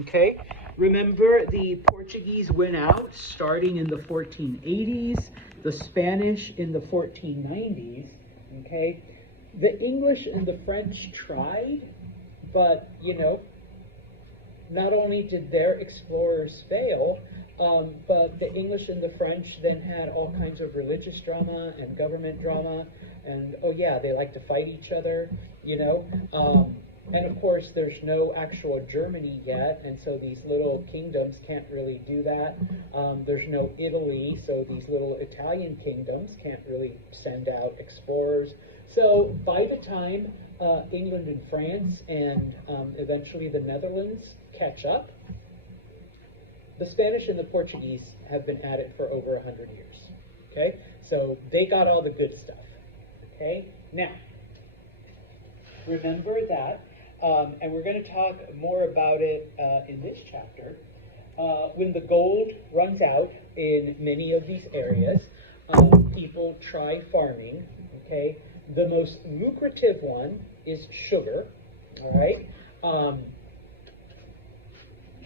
Okay, remember the Portuguese went out starting in the 1480s, the Spanish in the 1490s. Okay, the English and the French tried, but not only did their explorers fail, but the English and the French then had all kinds of religious drama and government drama, and oh yeah, they like to fight each other, and of course there's no actual Germany yet, and so these little kingdoms can't really do that. There's no Italy, so these little Italian kingdoms can't really send out explorers. So by the time England and France and eventually the Netherlands catch up, the Spanish and the Portuguese have been at it for over 100 years. Okay, so they got all the good stuff. Okay, now remember that, and we're going to talk more about it in this chapter. When the gold runs out in many of these areas, people try farming. Okay, the most lucrative one is sugar. All right.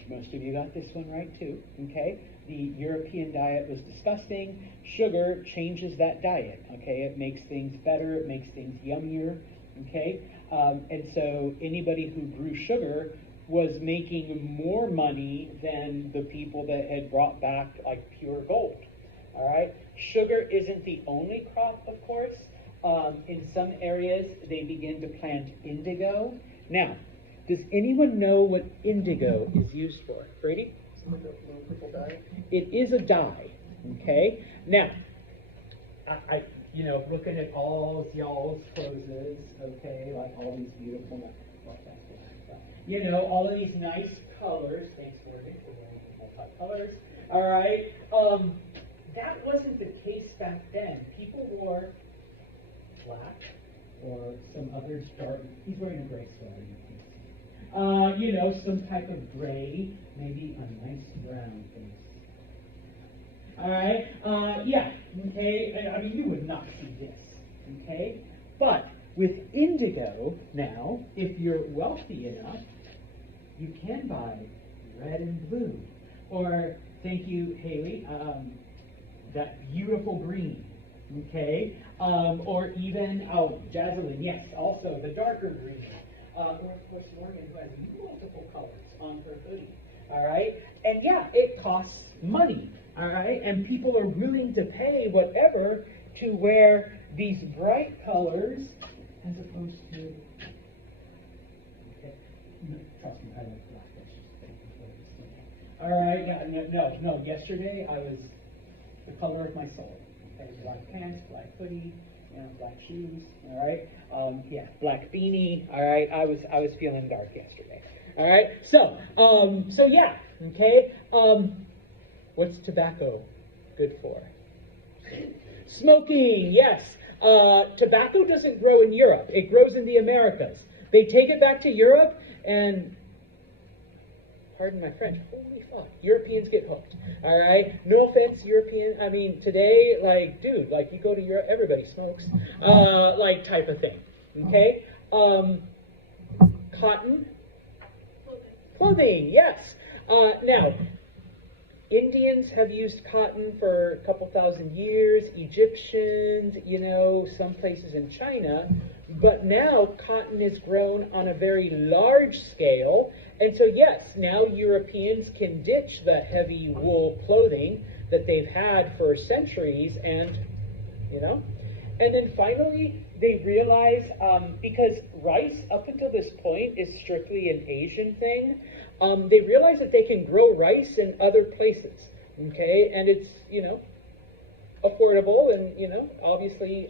Most of you got this one right too, okay? The European diet was disgusting. Sugar changes that diet, okay? It makes things better, it makes things yummier, okay? And so anybody who grew sugar was making more money than the people that had brought back like pure gold, all right? Sugar isn't the only crop, of course. In some areas, they begin to plant indigo. Now, does anyone know what indigo is used for? Brady? Like a little purple dye? It is a dye, okay? Now, I looking at all y'all's poses, okay, like all these beautiful, all of these nice colors. Thanks, Morgan, for wearing multi-colors. All right. That wasn't the case back then. People wore black or some other dark. He's wearing a gray sweater. Some type of gray, maybe a nice brown face. All right, yeah, okay, I mean, you would not see this, okay? But with indigo now, if you're wealthy enough, you can buy red and blue. Or, thank you, Haley, that beautiful green, okay? Or even, Jazzalyn, yes, also the darker green. Or, of course, Morgan, who has multiple colors on her hoodie, all right? And yeah, it costs money, all right? And people are willing to pay whatever to wear these bright colors as opposed to, okay, trust me, I like black. All right, yeah, no, yesterday I was the color of my soul. Okay, black pants, black hoodie, black shoes, all right? Yeah, black beanie, all right? I was feeling dark yesterday, all right? So yeah, okay? What's tobacco good for? Smoking, yes. Tobacco doesn't grow in Europe. It grows in the Americas. They take it back to Europe and, pardon my French, holy fuck, Europeans get hooked, all right? No offense, European, I mean, today, like, dude, like, you go to Europe, everybody smokes, like, type of thing, okay? Cotton? Clothing, yes. Now, Indians have used cotton for a couple thousand years, Egyptians, some places in China, but now cotton is grown on a very large scale, and so yes, now Europeans can ditch the heavy wool clothing that they've had for centuries, and then finally they realize, because rice up until this point is strictly an Asian thing, they realize that they can grow rice in other places, okay, and it's, affordable and, obviously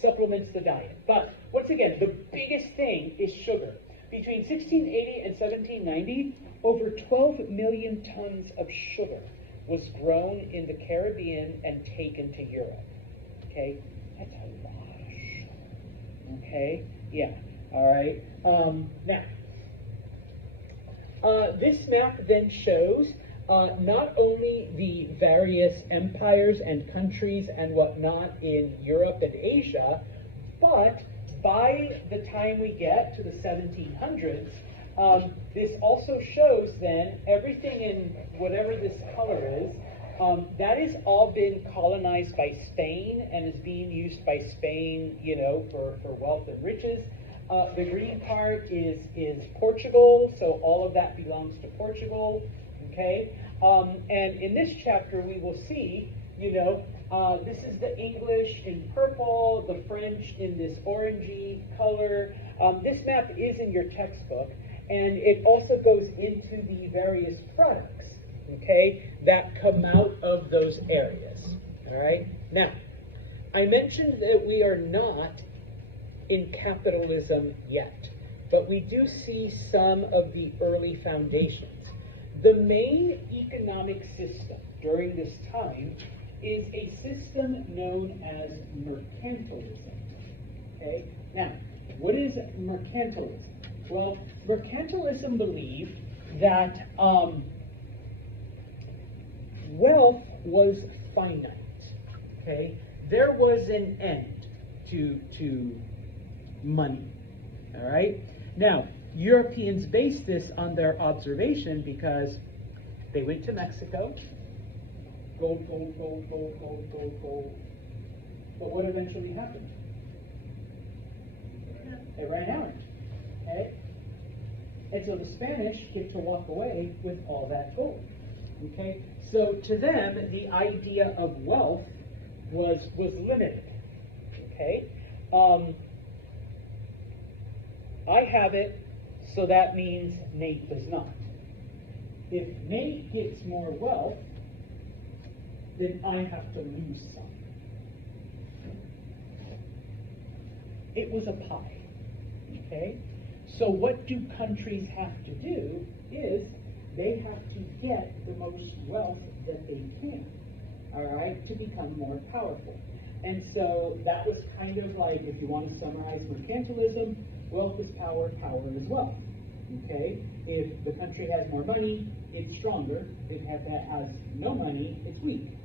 supplements the diet. But once again, the biggest thing is sugar. Between 1680 and 1790, over 12 million tons of sugar was grown in the Caribbean and taken to Europe. Okay, that's a lot of sugar. Okay, yeah, all right. Now, this map then shows not only the various empires and countries and whatnot in Europe and Asia, but by the time we get to the 1700s, This also shows then everything in whatever this color is, that has all been colonized by Spain and is being used by Spain, for wealth and riches. The green part is Portugal, so all of that belongs to Portugal, okay? And in this chapter we will see, this is the English in purple, the French in this orangey color. This map is in your textbook, and it also goes into the various products, okay, that come out of those areas, all right? Now, I mentioned that we are not in capitalism yet, but we do see some of the early foundations. The main economic system during this time is a system known as mercantilism, okay? Now, what is mercantilism? Well, mercantilism believed that wealth was finite, okay? There was an end to money, all right? Now, Europeans based this on their observation because they went to Mexico, gold, gold, gold, gold, gold, gold, gold. But what eventually happened? It ran out, okay? And so the Spanish get to walk away with all that gold, okay? So to them, the idea of wealth was limited, okay? I have it, so that means Nate does not. If Nate gets more wealth, then I have to lose some. It was a pie, okay? So what do countries have to do is they have to get the most wealth that they can, all right, to become more powerful. And so that was kind of like, if you want to summarize mercantilism, wealth is power, power is wealth, okay? If the country has more money, it's stronger. If it has no money, it's weak,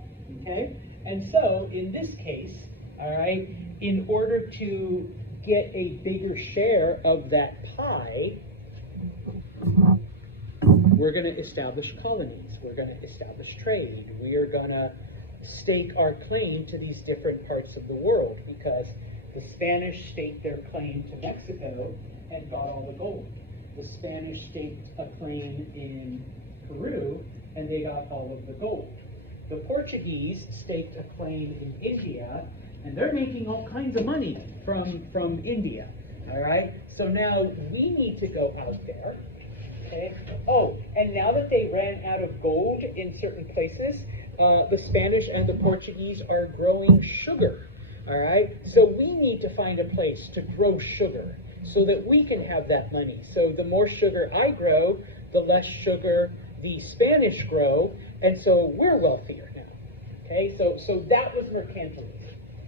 okay? And so in this case, all right, in order to get a bigger share of that pie, we're going to establish colonies. We're going to establish trade. We are going to stake our claim to these different parts of the world because the Spanish staked their claim to Mexico and got all the gold. The Spanish staked a claim in Peru and they got all of the gold. The Portuguese staked a claim in India and they're making all kinds of money from India, all right? So now we need to go out there, okay? Oh, and now that they ran out of gold in certain places, the Spanish and the Portuguese are growing sugar, all right? So we need to find a place to grow sugar so that we can have that money. So the more sugar I grow, the less sugar the Spanish grow, and so we're wealthier now, okay? So that was mercantilism.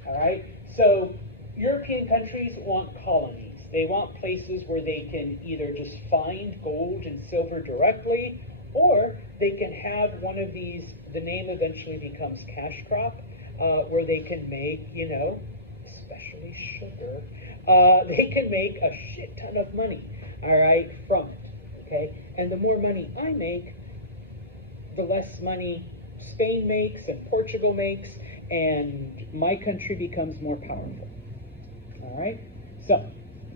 All right, so European countries want colonies. They want places where they can either just find gold and silver directly, or they can have one of these, the name eventually becomes cash crop, where they can make, especially sugar, they can make a shit ton of money, all right, from it, okay? And the more money I make, the less money Spain makes and Portugal makes, and my country becomes more powerful. All right? So,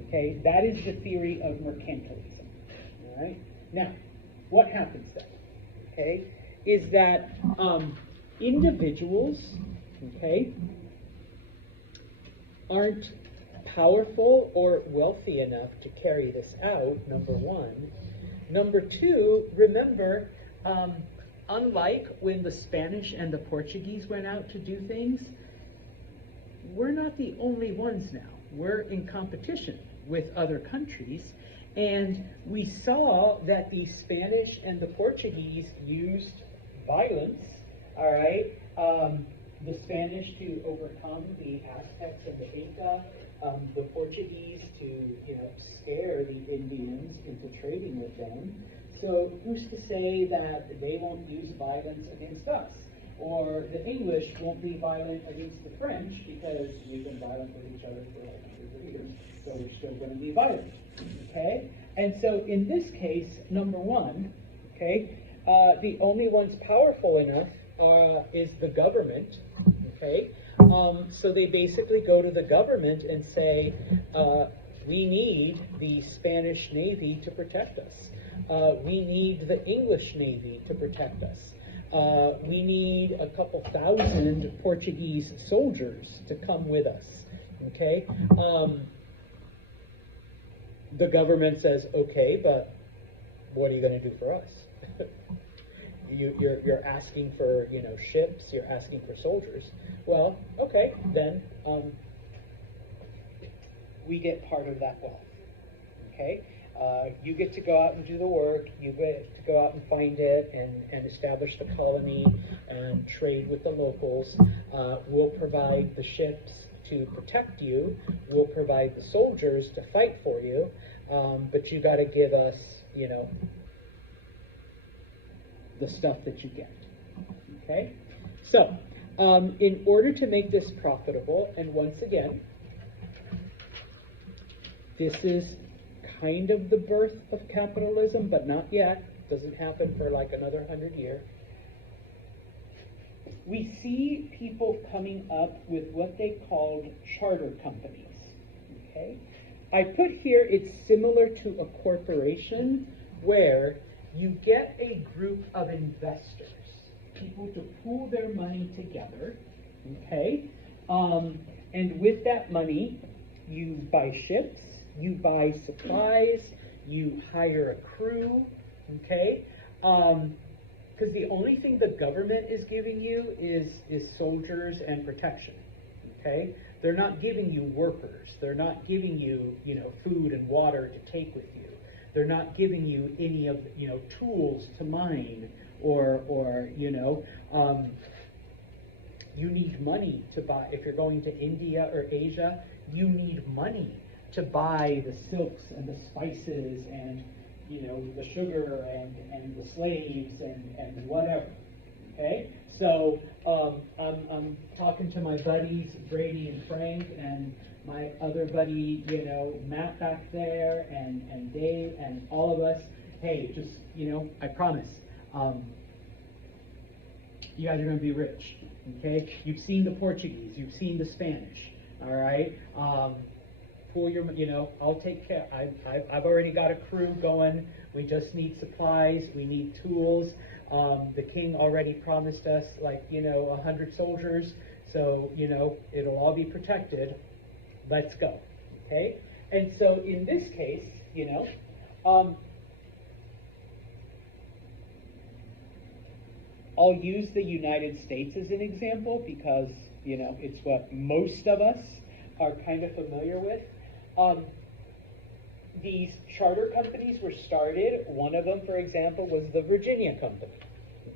okay, that is the theory of mercantilism. All right? Now, what happens then? Okay, is that individuals, okay, aren't powerful or wealthy enough to carry this out, number one. Number two, remember, unlike when the Spanish and the Portuguese went out to do things, we're not the only ones now. We're in competition with other countries, and we saw that the Spanish and the Portuguese used violence, all right? The Spanish to overcome the Aztecs and the Inca, the Portuguese to, scare the Indians into trading with them. So who's to say that they won't use violence against us? Or the English won't be violent against the French because we've been violent with each other for hundreds of years. So we're still going to be violent, okay? And so in this case, number one, okay, the only ones powerful enough is the government, okay? So they basically go to the government and say, we need the Spanish Navy to protect us. We need the English Navy to protect us. We need a couple thousand Portuguese soldiers to come with us, okay? The government says, okay, but what are you going to do for us? You're asking for, ships, you're asking for soldiers. Well, okay, then we get part of that wealth, okay? You get to go out and do the work, you get to go out and find it and establish the colony and trade with the locals. We'll provide the ships to protect you, we'll provide the soldiers to fight for you, but you got to give us, the stuff that you get, okay? So, in order to make this profitable, and once again, this is kind of the birth of capitalism, but not yet. Doesn't happen for like another 100 years. We see people coming up with what they called charter companies, okay? I put here it's similar to a corporation where you get a group of investors, people to pool their money together, okay? And with that money, you buy ships, you buy supplies, you hire a crew, okay? Because the only thing the government is giving you is soldiers and protection, okay? They're not giving you workers. They're not giving you, food and water to take with you. They're not giving you any of, tools to mine or you need money to buy. If you're going to India or Asia, you need money to buy the silks and the spices and, the sugar and the slaves and whatever, okay? So I'm talking to my buddies, Brady and Frank, and my other buddy, Matt back there, and Dave, and all of us. Hey, just, I promise, you guys are going to be rich, okay? You've seen the Portuguese, you've seen the Spanish, all right? Pull your, I'll take care. I've already got a crew going. We just need supplies. We need tools. The king already promised us 100 soldiers. So, it'll all be protected. Let's go. Okay? And so in this case, I'll use the United States as an example because, it's what most of us are kind of familiar with. These charter companies were started. One of them, for example, was the Virginia Company.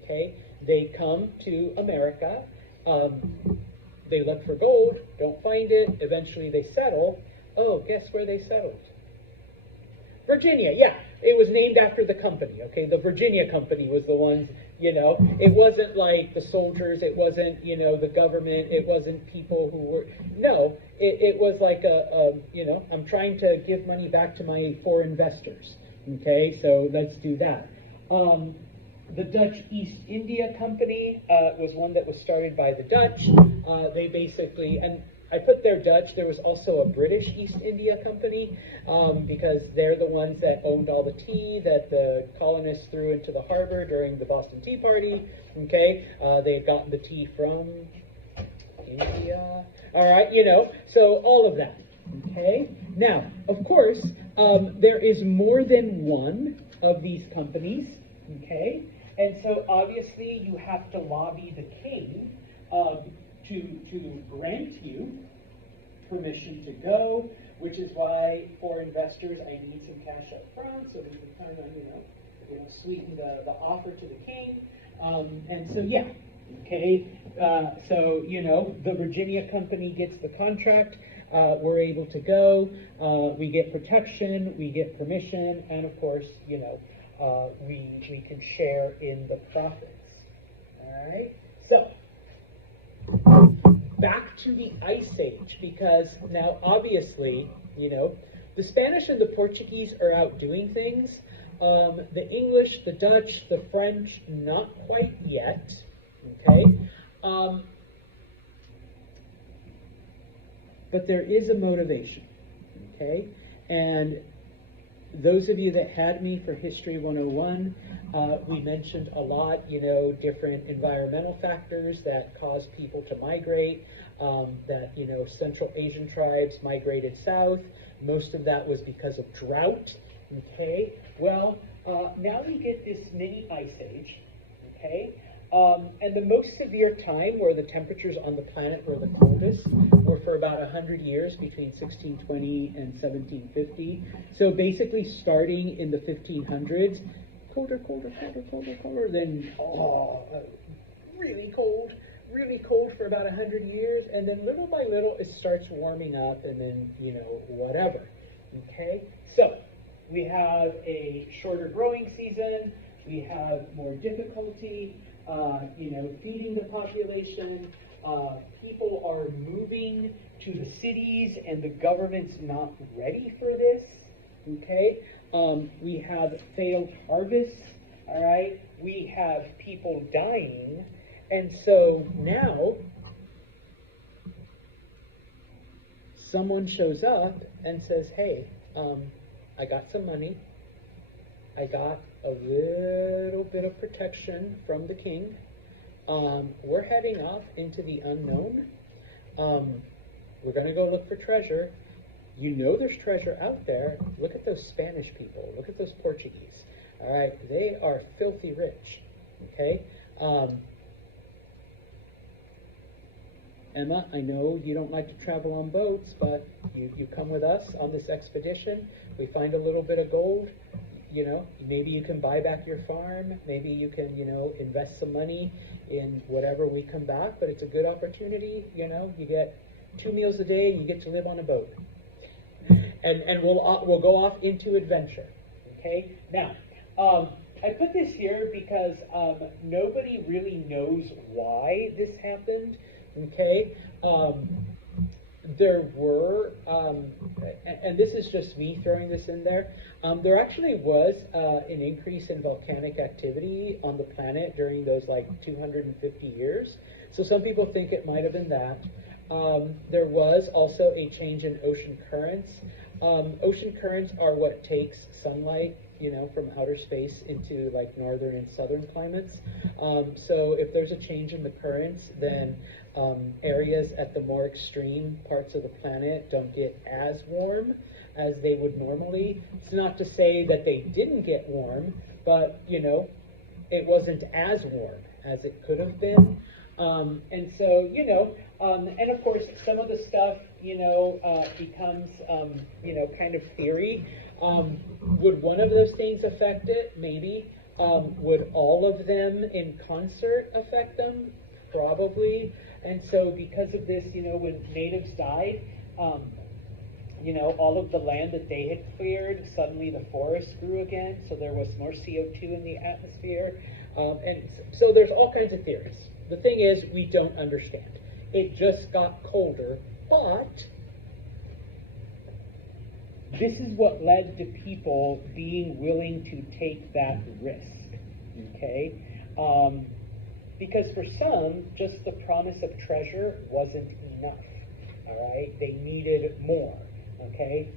Okay, they come to America. They look for gold, don't find it. Eventually, they settle. Oh, guess where they settled? Virginia. Yeah, it was named after the company. Okay, the Virginia Company was the ones. It wasn't like the soldiers, it wasn't, the government, it wasn't people who were, no, it was like I'm trying to give money back to my foreign investors, okay, so let's do that. The Dutch East India Company was one that was started by the Dutch. They basically, and I put there Dutch, there was also a British East India Company because they're the ones that owned all the tea that the colonists threw into the harbor during the Boston Tea Party, okay? They had gotten the tea from India, all right, so all of that, okay? Now, of course, there is more than one of these companies, okay? And so obviously you have to lobby the king to grant you permission to go, which is why for investors I need some cash up front so we can kind of sweeten the offer to the king. And so yeah, okay, so the Virginia Company gets the contract. We're able to go. We get protection. We get permission, and of course, we can share in the profits. All right. So back to the Ice Age, because now obviously, the Spanish and the Portuguese are out doing things. The English, the Dutch, the French, not quite yet. Okay. But there is a motivation. Okay. And those of you that had me for History 101, we mentioned a lot, different environmental factors that cause people to migrate, that, Central Asian tribes migrated south. Most of that was because of drought, okay? Well, now we get this mini ice age, okay? And the most severe time where the temperatures on the planet were the coldest were for about 100 years between 1620 and 1750. So basically starting in the 1500s, colder, then really cold for about 100 years, and then little by little it starts warming up, and then, whatever, okay? So we have a shorter growing season, we have more difficulty, feeding the population, people are moving to the cities, and the government's not ready for this, okay? We have failed harvests, all right? We have people dying, and so now someone shows up and says, hey, I got some money, I got a little bit of protection from the king, we're heading off into the unknown, we're going to go look for treasure. There's treasure out there. Look at those Spanish people. Look at those Portuguese. All right, they are filthy rich. Okay. Emma, I know you don't like to travel on boats, but you come with us on this expedition. We find a little bit of gold. Maybe you can buy back your farm. Maybe you can, invest some money in whatever we come back. But it's a good opportunity. You get 2 meals a day and you get to live on a boat. And we'll go off into adventure, okay? Now, I put this here because nobody really knows why this happened, okay? There were, and this is just me throwing this in there, there actually was an increase in volcanic activity on the planet during those 250 years. So some people think it might have been that. There was also a change in ocean currents. Ocean currents are what takes sunlight, from outer space into northern and southern climates. So if there's a change in the currents, then areas at the more extreme parts of the planet don't get as warm as they would normally. It's not to say that they didn't get warm, but, it wasn't as warm as it could have been. And so, and of course, some of the stuff, becomes, kind of theory. Would one of those things affect it? Maybe. Would all of them in concert affect them? Probably. And so because of this, when natives died, all of the land that they had cleared, suddenly the forest grew again, so there was more CO2 in the atmosphere. And so there's all kinds of theories. The thing is, we don't understand. It just got colder, but this is what led to people being willing to take that risk, okay? Because for some, just the promise of treasure wasn't enough, all right? They needed more, okay?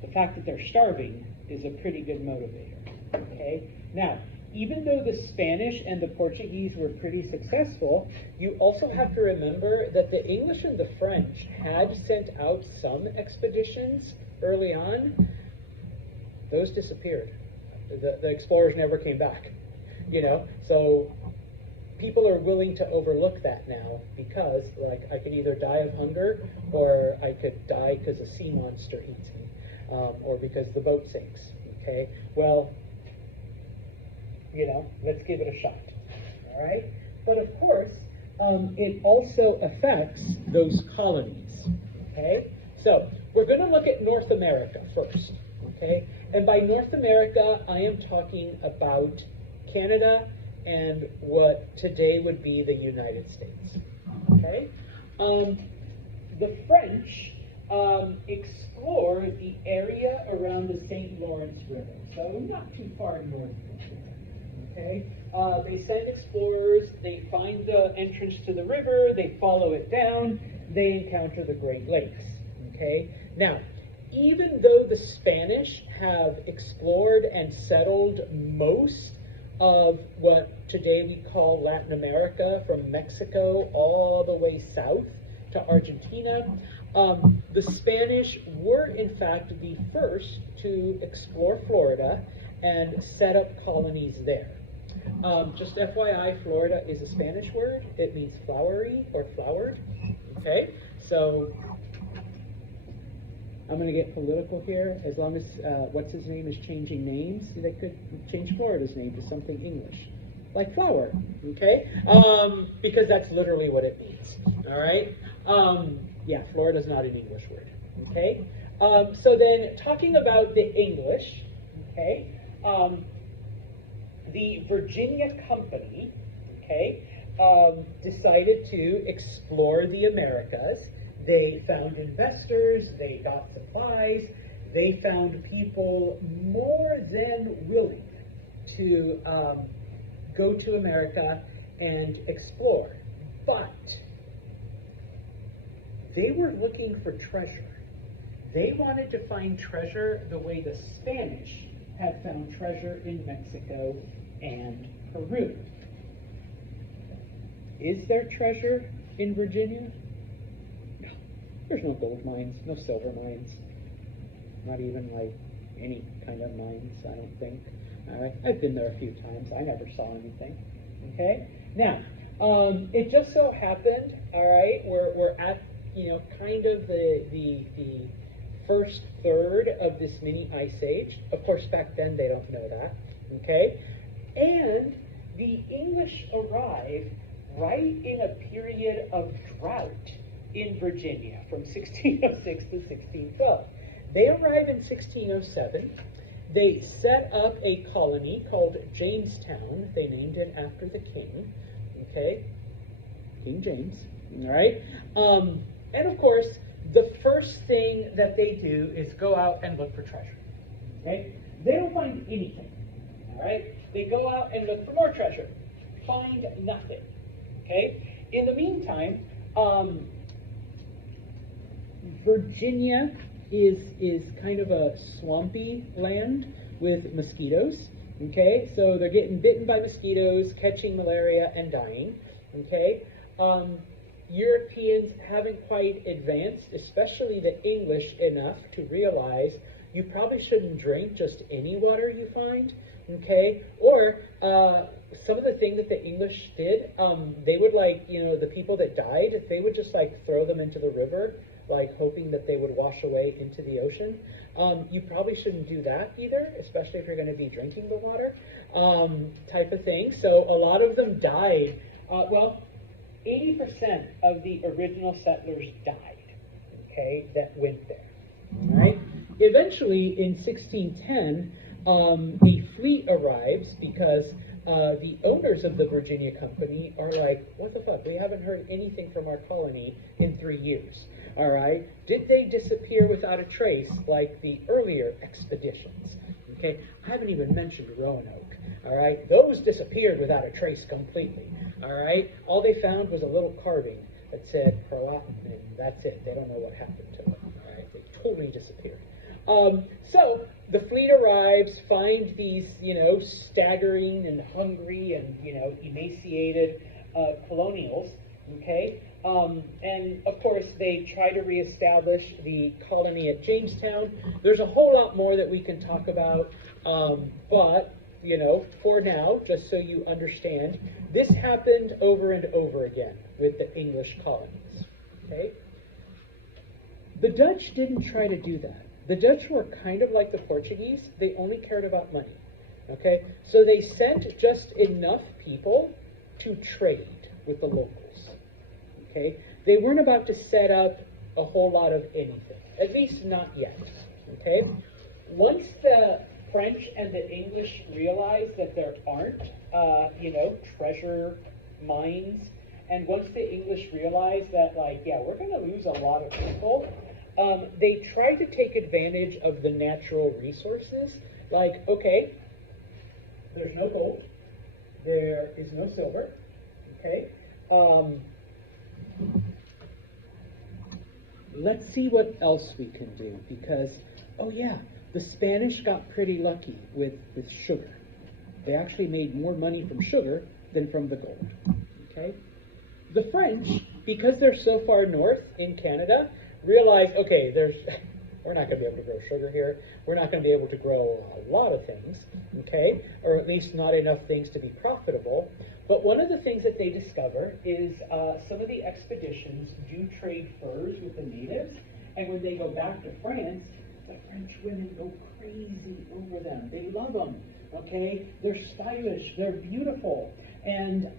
The fact that they're starving is a pretty good motivator, okay? Now, even though the Spanish and the Portuguese were pretty successful, you also have to remember that the English and the French had sent out some expeditions early on. Those disappeared. The explorers never came back, So people are willing to overlook that now because, I could either die of hunger or I could die because a sea monster eats me, or because the boat sinks, okay? Well, let's give it a shot, all right? But of course, it also affects those colonies, okay? So we're going to look at North America first, okay? And by North America, I am talking about Canada and what today would be the United States, okay? The French explore the area around the St. Lawrence River, so not too far north from here. Okay, they send explorers. They find the entrance to the river. They follow it down. They encounter the Great Lakes. Okay, now, even though the Spanish have explored and settled most of what today we call Latin America, from Mexico all the way south to Argentina, the Spanish were in fact the first to explore Florida and set up colonies there. Just FYI, Florida is a Spanish word. It means flowery or flowered. Okay, so I'm going to get political here. As long as what's his name is changing names, they could change Florida's name to something English, like flower. Okay, because that's literally what it means. All right. Yeah, Florida's not an English word. Okay. So then, talking about the English. Okay. The Virginia Company. Okay. Decided to explore the Americas. They found investors, they got supplies, they found people more than willing to go to America and explore. But they were looking for treasure. They wanted to find treasure the way the Spanish had found treasure in Mexico and Peru. Is there treasure in Virginia? There's no gold mines, no silver mines, not even like any kind of mines, I don't think. All right, I've been there a few times. I never saw anything. Okay, now it just so happened. All right, we're at kind of the first third of this mini ice age. Of course, back then they don't know that. Okay, and the English arrive right in a period of drought in Virginia from 1606 to 1612. They arrive in 1607. They set up a colony called Jamestown. They named it after the king. Okay, King James. All right. And of course, the first thing that they do is go out and look for treasure. Okay, they don't find anything. All right, they go out and look for more treasure. Find nothing. Okay. In the meantime, Virginia is kind of a swampy land with mosquitoes. Okay, so they're getting bitten by mosquitoes, catching malaria, and dying. Okay, Europeans haven't quite advanced, especially the English, enough to realize you probably shouldn't drink just any water you find. Okay, or some of the things that the English did, they would the people that died, they would just throw them into the river, hoping that they would wash away into the ocean. You probably shouldn't do that either, especially if you're going to be drinking the water, type of thing. So a lot of them died. 80% of the original settlers died, okay, that went there. All right. Eventually, in 1610, a fleet arrives because the owners of the Virginia Company are like, what the fuck? We haven't heard anything from our colony in 3 years. All right. Did they disappear without a trace like the earlier expeditions? Okay. I haven't even mentioned Roanoke. All right. Those disappeared without a trace completely. All right. All they found was a little carving that said Croatan, and that's it. They don't know what happened to it. All right. They totally disappeared. So the fleet arrives, find these, staggering and hungry and, emaciated colonials, okay? And of course, they try to reestablish the colony at Jamestown. There's a whole lot more that we can talk about, but, for now, just so you understand, this happened over and over again with the English colonies, okay? The Dutch didn't try to do that. The Dutch were kind of like the Portuguese. They only cared about money, okay? So they sent just enough people to trade with the locals, okay? They weren't about to set up a whole lot of anything, at least not yet, okay? Once the French and the English realized that there aren't, treasure mines, and once the English realized that, we're going to lose a lot of people, they try to take advantage of the natural resources. Like, okay, there's no gold, there is no silver, okay? Let's see what else we can do, because, oh yeah, the Spanish got pretty lucky with sugar. They actually made more money from sugar than from the gold, okay? The French, because they're so far north in Canada, realized, okay, we're not going to be able to grow sugar here. We're not going to be able to grow a lot of things, okay? Or at least not enough things to be profitable. But one of the things that they discover is some of the expeditions do trade furs with the natives. And when they go back to France, the French women go crazy over them. They love them, okay? They're stylish, they're beautiful. And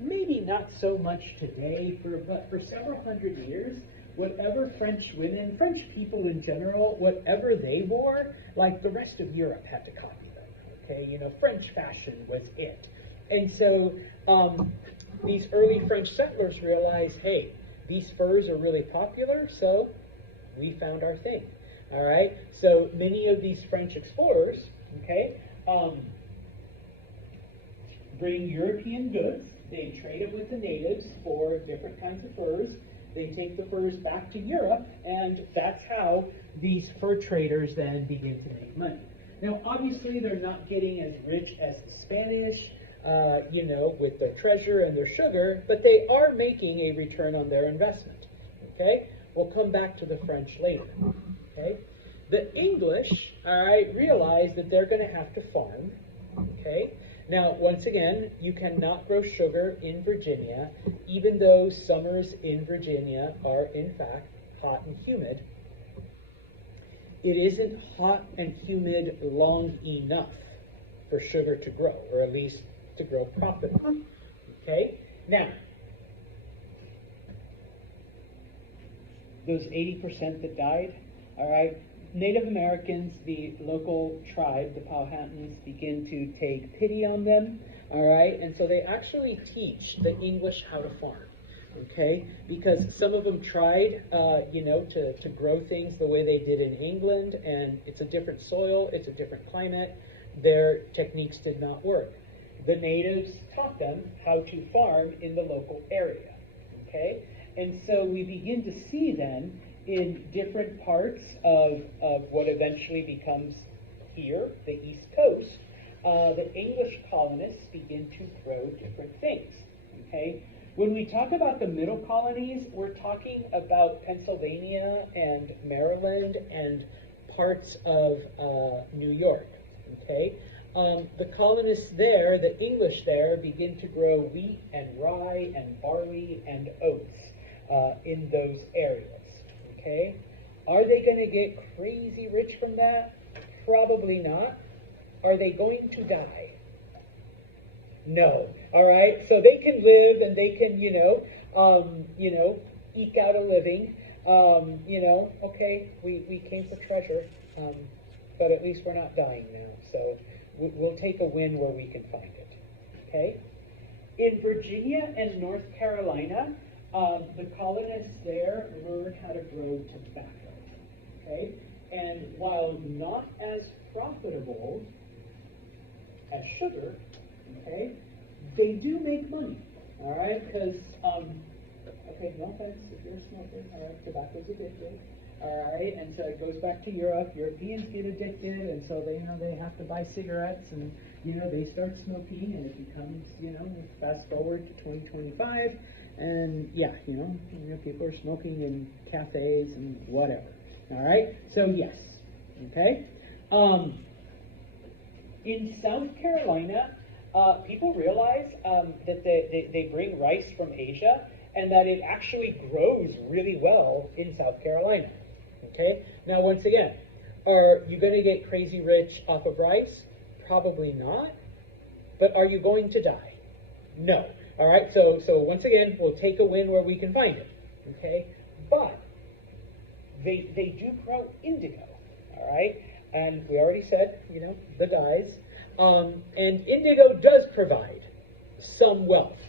maybe not so much today, but for several hundred years, whatever French women, French people in general, whatever they wore, like the rest of Europe had to copy them, okay? You know, French fashion was it. And so these early French settlers realized, hey, these furs are really popular, so we found our thing, all right? So many of these French explorers, okay, bring European goods. They trade it with the natives for different kinds of furs. They take the furs back to Europe, and that's how these fur traders then begin to make money. Now, obviously, they're not getting as rich as the Spanish, you know, with their treasure and their sugar, but they are making a return on their investment, okay? We'll come back to the French later, okay? The English, all right, realize that they're going to have to farm, okay? Now, once again, you cannot grow sugar in Virginia, even though summers in Virginia are, in fact, hot and humid. It isn't hot and humid long enough for sugar to grow, or at least to grow profitably. Okay? Now, those 80% that died, all right, Native Americans, the local tribe, the Powhatans, begin to take pity on them, all right? And so they actually teach the English how to farm, okay? Because some of them tried, you know, to grow things the way they did in England, and it's a different soil, it's a different climate. Their techniques did not work. The natives taught them how to farm in the local area, okay? And so we begin to see then in different parts of what eventually becomes here, the East Coast, the English colonists begin to grow different things, okay? When we talk about the middle colonies, we're talking about Pennsylvania and Maryland and parts of New York, okay? The colonists there, the English there, begin to grow wheat and rye and barley and oats in those areas. Okay, are they going to get crazy rich from that? Probably not. Are they going to die? No. All right. So they can live and they can, you know, eke out a living. You know, okay, we came for treasure, but at least we're not dying now. So we'll take a win where we can find it. Okay. In Virginia and North Carolina, the colonists there learn how to grow tobacco, okay? And while not as profitable as sugar, okay, they do make money, all right? Because, okay, no offense if you're a smoker, all right, tobacco's addictive, all right? And so it goes back to Europe. Europeans get addicted, and so they, you know, they have to buy cigarettes, and, you know, they start smoking, and it becomes, you know, fast forward to 2025, and yeah, you know, people are smoking in cafes and whatever. All right. So yes. Okay. In South Carolina, people realize that they bring rice from Asia, and that it actually grows really well in South Carolina. Okay. Now, once again, are you going to get crazy rich off of rice? Probably not. But are you going to die? No. All right, so once again, we'll take a win where we can find it, okay? But they do grow indigo, all right? And we already said, you know, the dyes. And indigo does provide some wealth.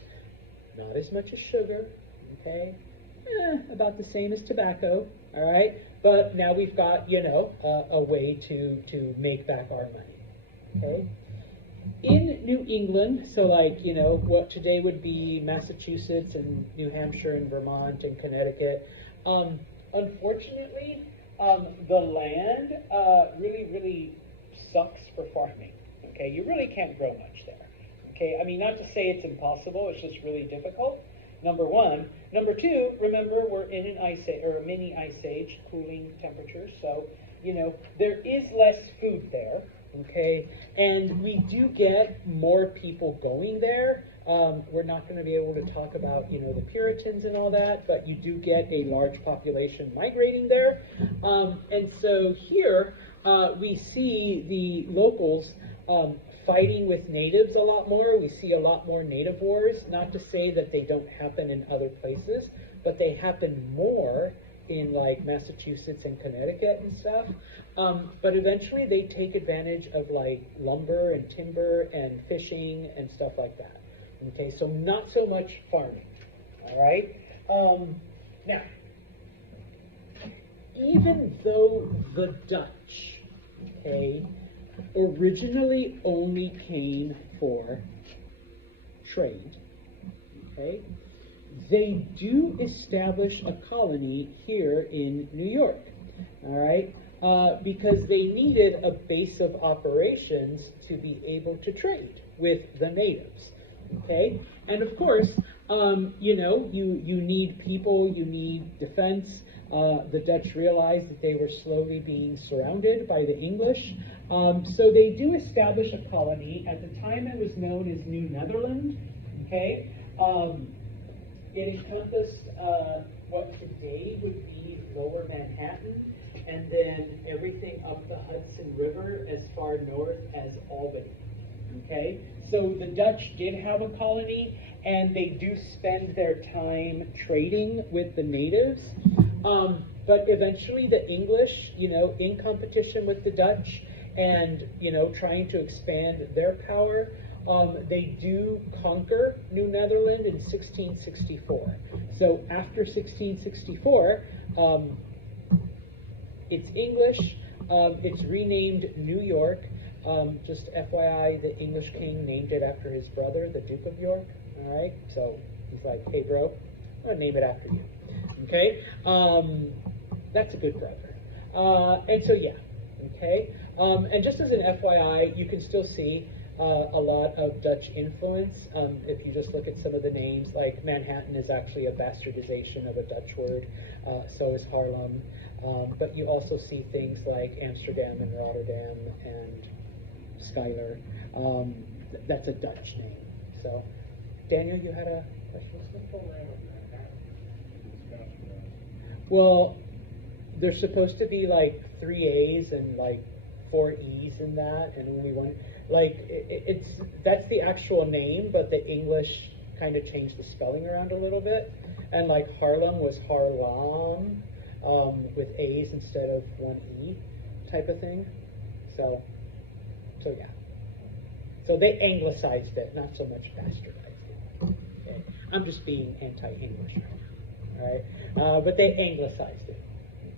Not as much as sugar, okay? About the same as tobacco, all right? But now we've got, you know, a way to make back our money, okay? In New England, so like, you know, what today would be Massachusetts and New Hampshire and Vermont and Connecticut, unfortunately, the land really, really sucks for farming, okay? You really can't grow much there, okay? I mean, not to say it's impossible, it's just really difficult, number one. Number two, remember, we're in an ice age, or a mini ice age, cooling temperatures, so, you know, there is less food there, okay? And we do get more people going there. We're not going to be able to talk about, you know, the Puritans and all that, but you do get a large population migrating there. And so here we see the locals fighting with natives a lot more. We see a lot more native wars. Not to say that they don't happen in other places, but they happen more in like Massachusetts and Connecticut and stuff. But eventually they take advantage of like lumber and timber and fishing and stuff like that. Okay, so not so much farming, all right? Now, even though the Dutch, okay, originally only came for trade, okay, they do establish a colony here in New York, all right, because they needed a base of operations to be able to trade with the natives, okay? And of course, you know, you need people, you need defense. The Dutch realized that they were slowly being surrounded by the English, so they do establish a colony. At the time it was known as New Netherland, okay? It encompassed what today would be Lower Manhattan, and then everything up the Hudson River as far north as Albany, okay? So the Dutch did have a colony, and they do spend their time trading with the natives. But eventually the English, you know, in competition with the Dutch and, you know, trying to expand their power, they do conquer New Netherland in 1664. So after 1664, it's English. It's renamed New York. Just FYI, the English king named it after his brother, the Duke of York. All right, so he's like, hey, bro, I'm gonna name it after you. Okay, that's a good brother. And so yeah, okay. And just as an FYI, you can still see a lot of Dutch influence. If you just look at some of the names, like Manhattan is actually a bastardization of a Dutch word, so is Harlem. But you also see things like Amsterdam and Rotterdam and Schuyler. That's a Dutch name. So, Daniel, you had a question? Well, there's supposed to be like 3 A's and like 4 E's in that, and only one. Like that's the actual name, but the English kind of changed the spelling around a little bit, and like Harlem was Harlem with A's instead of 1 E type of thing. So yeah. So they anglicized it, not so much bastardized it. Okay? I'm just being anti-English right now, all right? But they anglicized it.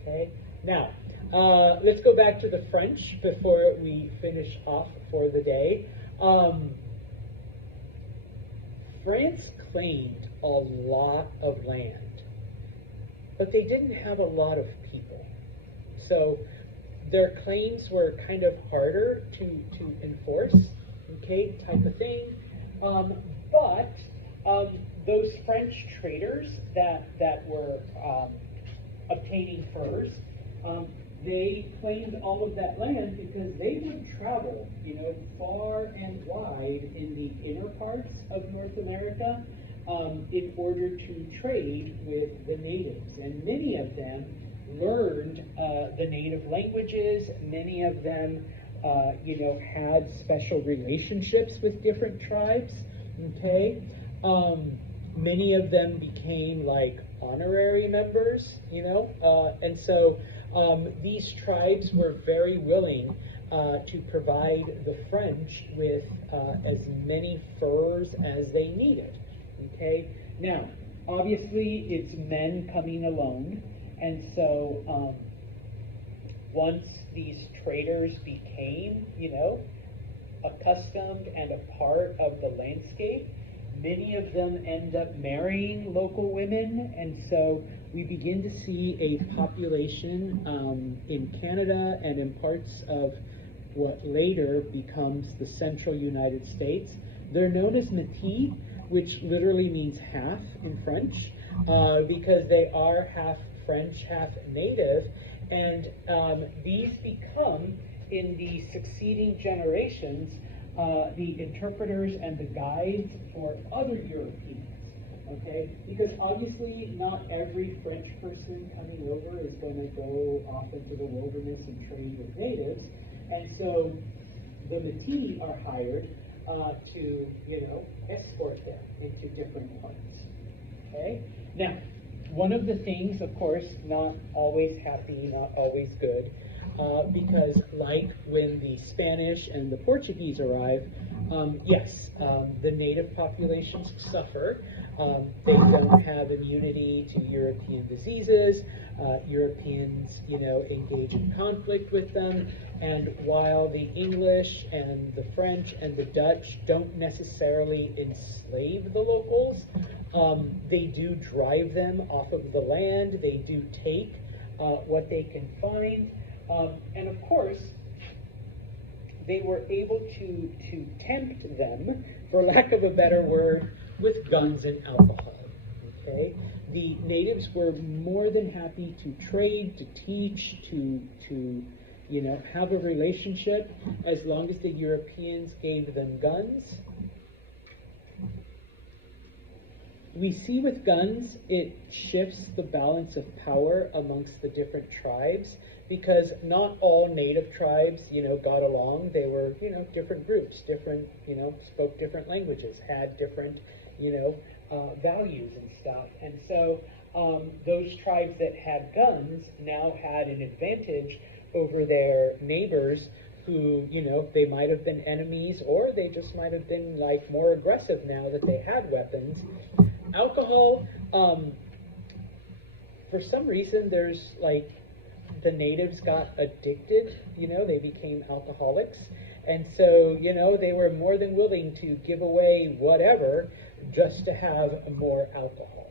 Okay. Now, let's go back to the French before we finish off for the day. France claimed a lot of land, but they didn't have a lot of people. So their claims were kind of harder to enforce, okay, type of thing. But those French traders that were obtaining furs, they claimed all of that land because they would travel, you know, far and wide in the inner parts of North America in order to trade with the natives. And many of them learned the native languages. Many of them, you know, had special relationships with different tribes, okay? Many of them became like honorary members, you know, and so these tribes were very willing to provide the French with as many furs as they needed, okay? Now, obviously, it's men coming alone, And so once these traders became, accustomed and a part of the landscape, many of them end up marrying local women, and so we begin to see a population in Canada and in parts of what later becomes the central United States. They're known as Métis, which literally means half in French, because they are half French, half native, and these become, in the succeeding generations, the interpreters and the guides for other Europeans, okay? Because obviously not every French person coming over is going to go off into the wilderness and trade with natives, and so the Métis are hired to, escort them into different parts, okay? Now, one of the things, of course, not always happy, not always good, because like when the Spanish and the Portuguese arrive, the native populations suffer. They don't have immunity to European diseases. Europeans, engage in conflict with them. And while the English and the French and the Dutch don't necessarily enslave the locals, they do drive them off of the land. They do take what they can find. And of course, they were able to tempt them, for lack of a better word, with guns and alcohol. Okay? The natives were more than happy to trade, to teach, to have a relationship, as long as the Europeans gave them guns. We see with guns, it shifts the balance of power amongst the different tribes, because not all native tribes, got along. They were, different groups, different, spoke different languages, had different, values and stuff. And so those tribes that had guns now had an advantage over their neighbors who, they might have been enemies, or they just might have been like more aggressive now that they had weapons. Alcohol, for some reason, there's like, the natives got addicted, they became alcoholics. And so, they were more than willing to give away whatever just to have more alcohol.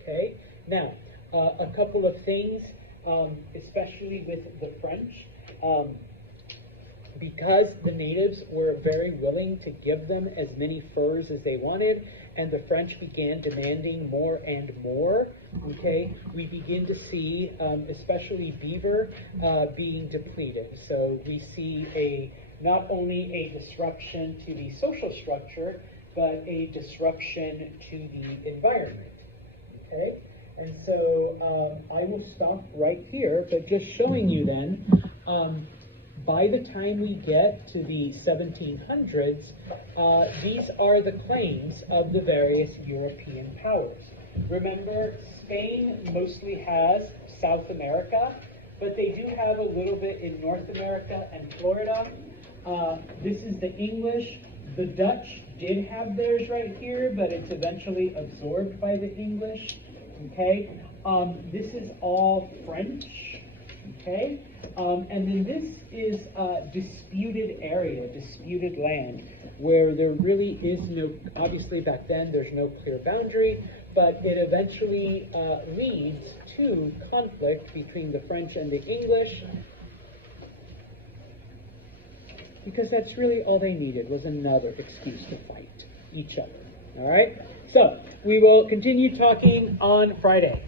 Okay? Now, a couple of things, especially with the French, because the natives were very willing to give them as many furs as they wanted, and the French began demanding more and more, okay, we begin to see, especially beaver, being depleted. So we see not only a disruption to the social structure, but a disruption to the environment, okay? And so I will stop right here, but just showing you then, by the time we get to the 1700s, these are the claims of the various European powers. Remember, Spain mostly has South America, but they do have a little bit in North America and Florida. This is the English. The Dutch did have theirs right here, but it's eventually absorbed by the English. Okay, this is all French. Okay, and then this is disputed area, disputed land, where there really is no, obviously back then there's no clear boundary, but it eventually leads to conflict between the French and the English, because that's really all they needed, was another excuse to fight each other. All right, so we will continue talking on Friday.